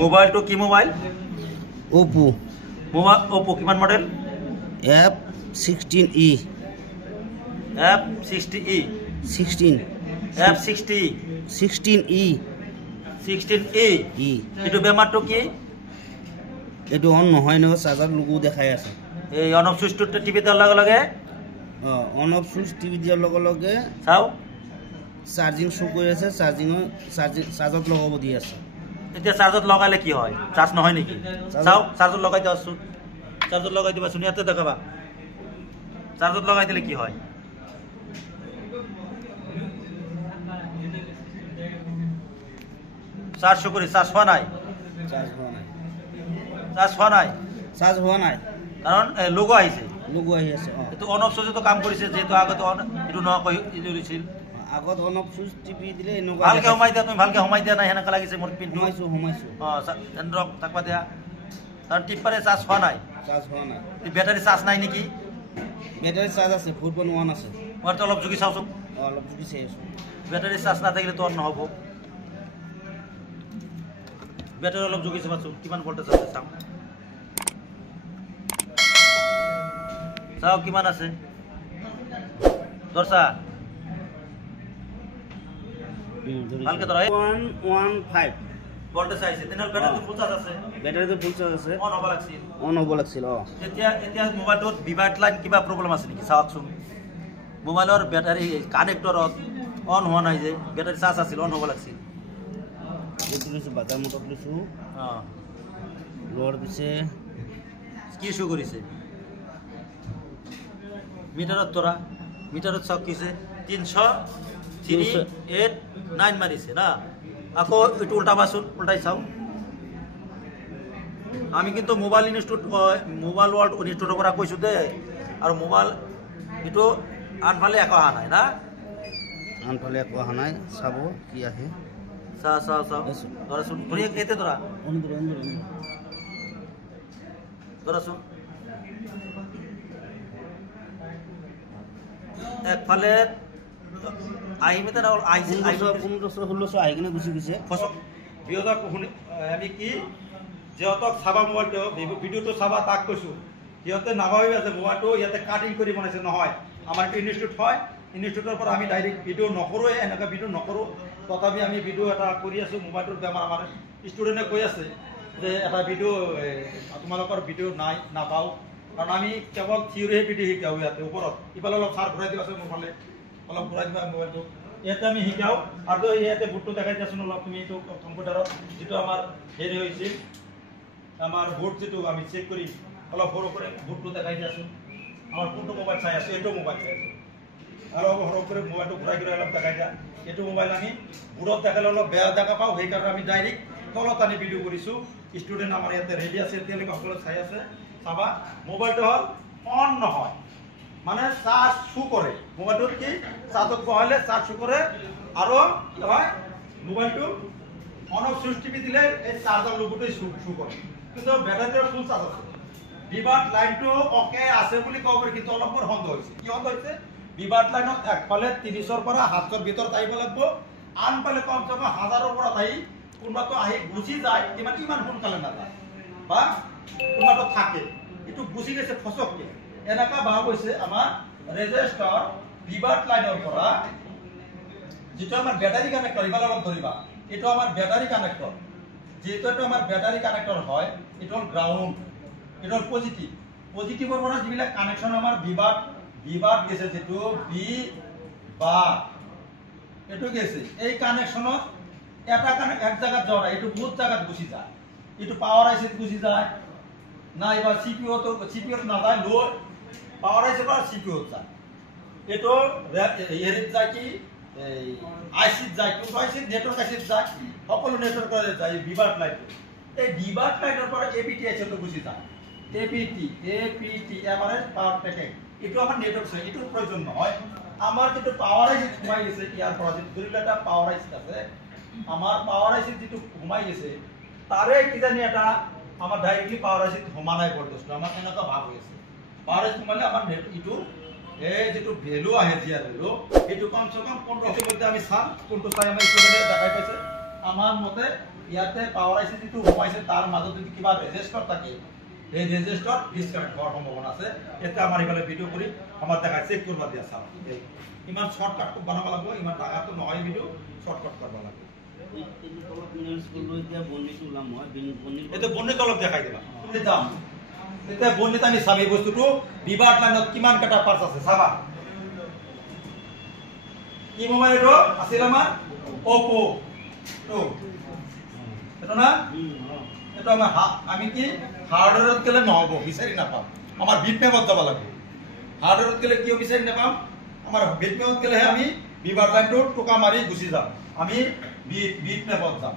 মোবাইলটো কি mobile? Oppo mobile Oppo কিমান model? F16e F60e 16 F60 16e 16e e এটো বেমাৰটো কি? এটো অন নহয় ন চাৰ্জাৰ লোগো দেখাই আছে এই অন অফ সুইচটো টিপি দিয়াৰ লগে লগে অন অফ সুইচ টিপি দিয়াৰ লগে লগে চাও চাৰ্জিং শো কৰি আছে চাৰ্জত লগাব দি আছে এতিয়া চাৰ্জত লগালে কি হয়? চাৰ্জ নহয় নেকি? চাও চাৰ্জত লগাই দিয়াছো চাৰ্জত লগাই দিবা শুনিয়াতে দেখাবা চাৰ্জত লগাই দিলে কি হয়? চাৰ্জ কৰি চাৰ্জ হওয়া নাই চাৰ্জ হোৱা নাই কারণ লোগো আইছে আহি আছে এটো অন অফ সুইচে তো কাম কৰিছে যেহেতু আগতে অন এটো ন কই ইলিছিল আগত অন অফ সুইচ টিপি দিলে এনেকুৱা ভালকে হমাই দিয়া তুমি ভালকে হমাই দিয়া নাই হেনকা লাগিছে মোৰ পিনটো হমাইছো এন্ড্ৰক তাকবা দিয়া কারণ টিপারে চার্জ হওয়া নাই ব্যাটারি চার্জ নাই নেকি? ব্যাটারি চার্জ আছে 4.1 আছে ওর তো অলপ জুগি চাওছো অলপ জুগি চাইছো ব্যাটারি চার্জ না থাকলে তো অন নহব ব্যাটারি অলপ জুগি চাওছো কিমান ভোল্টেজ আছে চাও চাও কিমান আছে দরসা ভালকে ধরা 115 ভোল্টেজ আইছে তেনল ব্যাটারি তো ফুল চার্জ আছে অন হব লাগছিল এতিয়া মোবাইলটোত বিভাইড লাইন কিবা প্রবলেম আছে নেকি চাওকচোন মোবাইলৰ ব্যাটাৰি কানেক্টৰত অন হোৱা নাই যে ব্যাটাৰি চাৰ্জ আছিল অন হব লাগছিল এইটো বাজাৰ মোটৰ লিছো লোৱাৰ পিছে কি শো কৰিছে মিটাৰত তোৰা মিটাৰত চাওক কিছে 339 মারিছে না আকৌ এটো উল্টাবাসুন উল্টাই চাও আমি কিন্তু মোবাইল ইনস্টিটিউট মোবাইল ওয়ার্ল্ড ইনস্টিটিউটৰ পৰা কৈছো দে আৰু মোবাইল এটো আনফালে একো অহা নাই না চাব কি আহে চাও ধৰা শুন ধৰি কেতে ধৰা শুন একফালে আহিমেতে না আইছিল 15-16 আহি কিনে গুছি গৈছে বিয়োজক আমি কি যেহতক চাবা মোবাইলটো ভিডিওটো চাবা তাক কৈছো সিহঁতে নাভাবিব আছে মোবাইলটো ইয়াতে কাটিং কৰি বনাইছে নহয় আমাৰ এটা ইনস্টিটিউট হয় ইনস্টিটিউটৰ পৰা আমি ডাইৰেক্ট ভিডিও নকৰো এনেকা ভিডিও নকৰো তথাপি আমি ভিডিও এটা কৰি আছো মোবাইলটোৰ বেমাৰ আমাৰ ষ্টুডেণ্টে কৈ আছে যে এটা ভিডিও তোমালোকৰ ভিডিও নাই নাপাও কাৰণ আমি কেৱল থিওৰিহে ভিডিও শিকাও ইয়াতে ওপৰত ইফালে অলপ চাৰ ঘূৰাই দিবাচোন মোবাইলে অলপ ঘূৰাই দিবা মোবাইলটো ইয়াতে আমি শিকাও আৰু ইয়াতে বুটটো দেখাই দিয়াচোন অলপ তুমি এইটো কম্পিউটাৰত যিটো আমাৰ হেৰি হৈছিল আমার বোর্ড যেটো আমি চেক করি অলপ বড় করে বোর্ডটো দেখাই দিয়াছো আমার কোনটো মোবাইল চাই আছে এটো মোবাইল চাই আছে আর অলপ বড় করে মোবাইলটো ঘুরাই ঘুরাই অলপ দেখাই দিয়া এটো মোবাইল আমি বোর্ডত দেখালে অলপ বেয়া দেখা পাও সেই কারণে আমি ডাইরেক্ট তলত আনি ভিডিও কৰিছো স্টুডেন্ট আমার ইয়াতে রেডি আছে তেলে সকলো চাই আছে চাবা মোবাইলটো হল অন নহয় মানে চার্জ শু করে মোবাইলটো কি চার্জত বহাইলে চার্জ শু করে আৰু কি হয় মোবাইলটো অন অফ সুইচ টিপি দিলে এই চাৰ্জাৰ লোগোটো শু কৰে কিন্তু ব্যাটাৰিৰ ফুল চাৰ্জ আছে বিভাট লাইনটো ওকে আছে বুলি কব পাৰি কিন্তু অলপ বৰ হন্দ হৈছে কি হন্দ হৈছে বিভাট লাইনত একফালে 30ৰ পৰা 7ৰ ভিতৰত আহিব লাগিব আনফালে কমসে কম 1000ৰ পৰা আহি কোনবাটো আহি গুছি যায় কিমান সোনকালে নাযায় বা কোনবাটো থাকে এটো গুছি গৈছে ফসককে এনেকা ভাব হৈছে আমাৰ ৰেজিস্টাৰ বিভাট লাইনৰ পৰা যেটো আমাৰ ব্যাটাৰি কানেক্টৰ ইফালে অলপ ধৰিবা এটো আমাৰ ব্যাটাৰি কানেক্টৰ যেহেতু এটা আমাৰ ব্যাটাৰি কানেক্টৰ হয় এটা হল গ্ৰাউন্ড এটা হল পজিটিভৰ পৰা যিবিলাক কানেকশন আমার বিভাগ গেছে যেটো বি বা এটো গেছে এই কানেকশনত এটা এক জায়গাত যাওয়া এটো বহুত জায়গাত গুছি যায় এটো পাওয়ার আইসিত গুছি যায় না এবার সিপিইউ না যায় লো পাওয়ার আইসি বা সিপিইউ যায় এটো এরিত যায় কি আইসিত যায় কোন আইসিত নেটওয়ার্ক আইসিত যায় সকলো নেটওয়ার্ক যায় বিভাট লাইন এই বিভাট লাইনৰ পৰা এপিটি আছে তো গুছি যায় এপিটি এভাৰেজ পাওয়াৰ প্যাকেজ এটো আমাৰ নেটওয়াৰ্ক হয় এটো প্ৰয়োজন নহয় আমাৰ যেটো পাওয়াৰ আইসি ঘুমাই গেছে ইয়াৰ পৰা যেটো দুইটা পাওয়াৰ আইসি আছে আমাৰ পাওয়াৰ আইসি যেটো ঘুমাই গেছে তাৰে কিজানি এটা আমাৰ ডাইৰেক্টলি পাওয়াৰ আইসি ঘুমা নাই বৰ্তস্ত আমাৰ এনেকা ভাব হৈছে পাওয়াৰ আইসি ঘুমালে আমাৰ নেট ইটো এই যেটো ভ্যালু আহে জিয়াৰ ভ্যালু এটো কমসে কম 15 মধ্যে আমি চাম কোনটো চাই আমাৰ স্টুডেন্টে দেখাই পাইছে আমাৰ মতে ইয়াতে পাওয়াৰ আইসি যেটো সোমাইছে তাৰ মাজত যদি কিবা রেজিস্টার থাকে এই রেজিস্টার ডিসকানেক্ট হওয়ার সম্ভাবনা আছে এতে আমার এখানে ভিডিও করি আমার দেখা চেক করবা দিয়া চাও ইমান শর্টকাট বানাবা লাগবো ইমান টাকা তো নহয় ভিডিও শর্টকাট করবা লাগবে এতে বন্নি তলব দেখাই দিবা তুমি যাও এতে বন্নিত আমি চাবি বস্তুটো বিবাদ লাইনত কিমান কাটা পার্স আছে চাবা কি মোবাইল এটো আছিল আমার Oppo তো এটা না এটা আমি কি হার্ডওয়্যারত গেলে নহব বিচাৰি নাপাম আমাৰ বিটম্যাপত যাব লাগবে হাৰ্ডওয়্যাৰত গেলে কিয় বিচাৰি নাপাম আমাৰ বিটম্যাপত গেলেহে আমি বিবাদ লাইনটো টোকা মাৰি গুচি যাম আমি বিটম্যাপত যাম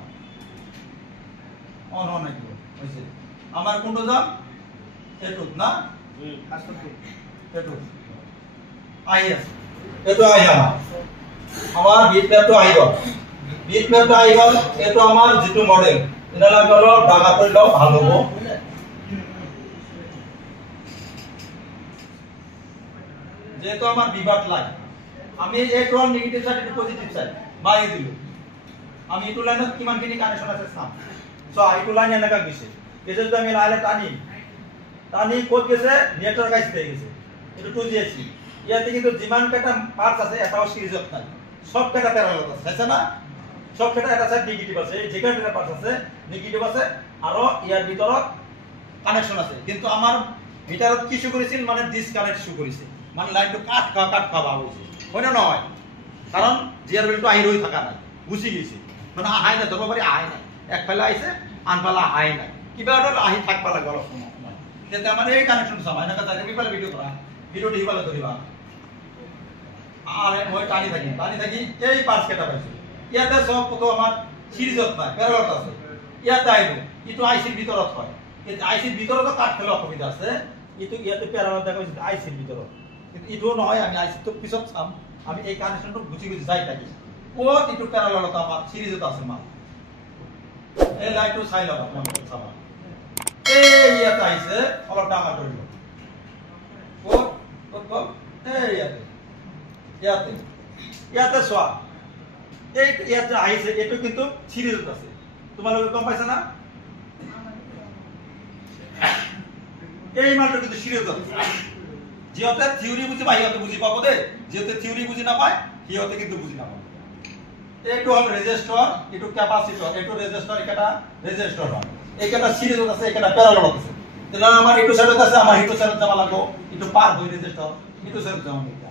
অন নাকিব হৈছে আমার কোনটো যাম এটুত না এটুত আহি আছে এটো আহি আমার বিটম্যাপটো আহি গল বিটম্যাপটো আহি গল এটো আমার যেটো মডেল এটা লাগলো ডাঙা কৰিলে ভাল হ'ব যেহেতু আমাৰ বিবাদ লাইন আমি এটো নেগেটিভ সাইড এটো পজিটিভ সাইড মাৰি দিলো আমি এটো লাইনত কিমানখিনি কানেকশন আছে চাম সো এটো লাইন এনেকা গৈছে এটো যদি আমি লাইলে টানি ক'ত গেছে নেটৱৰ্ক আইছে গেছে এটো 2GSC ইয়াতে কিন্তু যিমান কেটা পার্টস আছে এটাও সিরিজত নাই সব কেটা প্যারালাল আছে আছে না সব কেটা এটা সাইড নেগেটিভ আছে এই যেটা কেটা পার্টস আছে নেগেটিভ আছে আর ইয়ার ভিতৰত কানেকশন আছে কিন্তু আমার মিটারত কি শু করেছিল মানে ডিসকানেক্ট শু করেছে মানে লাইনটো কাট খাওয়া হইছে হয় না নয় কারণ জিআর বিলটো আহি রই থাকা নাই গুছি গেছে মানে আহাই না ধরবা পারি আহাই নাই এক ফেলা আইছে আন ফেলা আহাই নাই কিবা এটা আহি থাকবা লাগে অলপ সময় কিন্তু আমার এই কানেকশন সমাই না কাজে বিপালে ভিডিও করা ভিডিও দিবালে ধরিবা আরে মই টানি থাকি এই পাঁচ কেটা পাইছো ইয়াতে সব কত আমার সিরিজত নাই প্যারালাল আছে ইয়াতে আইলো ইটো আইসির ভিতৰত হয় এই আইসিৰ ভিতৰত কাট খেলা অসুবিধা আছে ইটো ইয়াতে প্যাৰালাল দেখা হইছে আইসিৰ ভিতৰত কিন্তু ইটো নহয় আমি আইসি তো পিছত চাম আমি এই কানেকশনটো গুছি যাই থাকি ও ইটো প্যারালালত আমার সিরিজত আছে মা এই লাইনটো চাই লবা মন চাবা এই ইয়াতে আইছে অলপ ডাঙৰ কৰিব কত এই ইয়াতে সোয়া এই ইয়াতে আইছে এটো কিন্তু সিরিজত আছে তোমালোকে কম পাইছা না এই মালটো কিন্তু সিরিজত আছে যেতে থিওরি বুঝি পাই হিয়তে বুঝি পাবো দে যেতে থিওরি বুঝি না পায় হিয়তে কিন্তু বুঝি না পাবো এটো হল রেজিস্টর এটো ক্যাপাসিটর এটো রেজিস্টর একটা রেজিস্টর হয় একটা সিরিজত আছে একটা প্যারালাল আছে তাহলে আমার এটো সাইডত আছে আমার এটো সাইডত যাবা লাগো এটো পার হই রেজিস্টর এটো সাইডত যাবা লাগো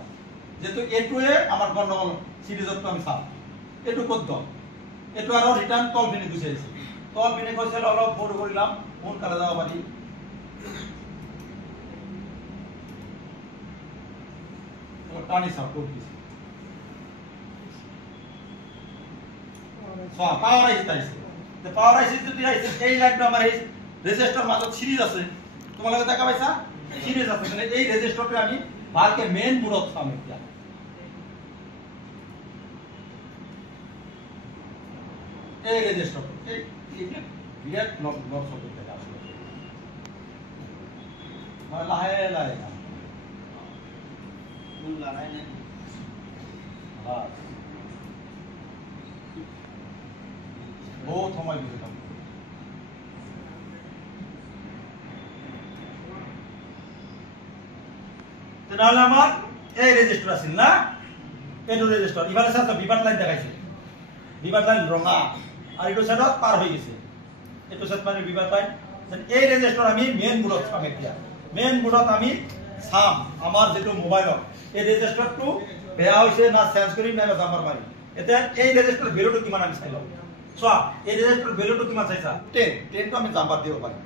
যেহেতু এটুয়ে আমার গন্ডগোল সিরিজত আমি চাম এটু কত এটু আর রিটার্ন তল ফিনে গুছি আইছে তল ফিনে কইছিল অলপ বড় করিলাম ফোন করা যাওয়া পারি টানি সাপোর্ট দিছি সো পাওয়ার আইছে তো পাওয়ার আইছে যদি আইছে এই লাইনটা আমার এই রেজিস্টার মাজত সিরিজ আছে তোমালোকে দেখা পাইছা সিরিজ আছে মানে এই রেজিস্টারটা আমি ভালকে মেইন বুড়ত চাম এতিয়া এই রেজিস্টার এই বিরাট নট সবটা দেখা আসলে মানে লাহে কোন লড়াই নাই বাস বহুত সময় দিতে হবে তাহলে আমার এই রেজিস্টার আছে না এটো রেজিস্টার ইভারে সাথে বিবাদ লাইন দেখাইছে বিবাদ লাইন রঙা আর এটো সাথে পার হয়ে গেছে এটো সাথে মানে বিবাদ লাইন এই রেজিস্টার আমি মেইন বুড়ত চাম এতিয়া মেইন বুড়ত আমি চাম আমার যেটো মোবাইল এই রেজিস্টারটো বেয়া হইছে না চেঞ্জ করি না জামার মারি এটা এই রেজিস্টার ভ্যালুটো কিমান আমি চাইলাম সো এই রেজিস্টার ভ্যালুটো কিমান চাইছা 10 তো আমি জাম্পার দিব পারি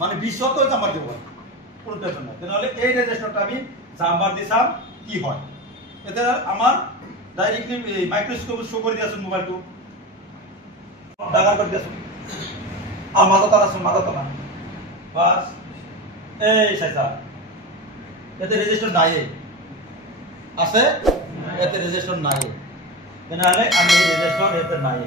মানে 20 তো জাম্পার দিব পারি কোনো টেনশন নাই তাহলে এই রেজিস্টারটা আমি জাম্পার দিছাম কি হয় এটা আমার ডাইরেক্টলি মাইক্রোস্কোপ শো করে দিয়াছ মোবাইলটো ডাঙৰ কৰি দিয়াছ আর মাথাটা না বাস এই চাইছা এতে রেজিস্টার নাই আছে এতে রেজিস্টার নাই তাহলে আমি রেজিস্টার এতে নাই